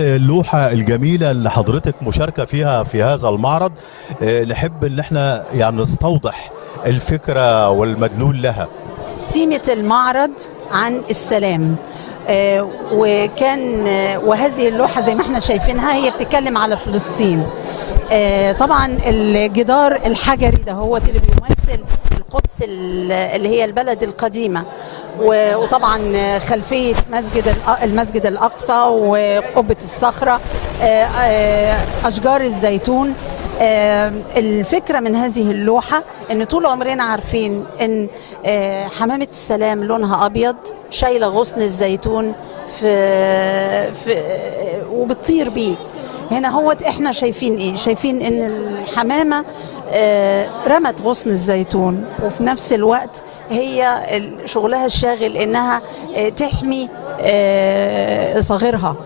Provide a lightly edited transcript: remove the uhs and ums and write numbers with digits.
اللوحة الجميلة اللي حضرتك مشاركة فيها في هذا المعرض، نحب ان احنا يعني نستوضح الفكرة والمدلول لها. تيمة المعرض عن السلام، وهذه اللوحة زي ما احنا شايفينها هي بتتكلم على فلسطين. طبعا الجدار الحجري ده هو اللي بيمثل القدس اللي هي البلد القديمة، وطبعا خلفية المسجد الأقصى وقبة الصخرة، أشجار الزيتون. الفكرة من هذه اللوحة ان طول عمرنا عارفين ان حمامة السلام لونها أبيض شايلة غصن الزيتون وبتطير بيه. هنا هو احنا شايفين ايه؟ شايفين ان الحمامة رمت غصن الزيتون، وفي نفس الوقت هي شغلها الشاغل انها تحمي صغيرها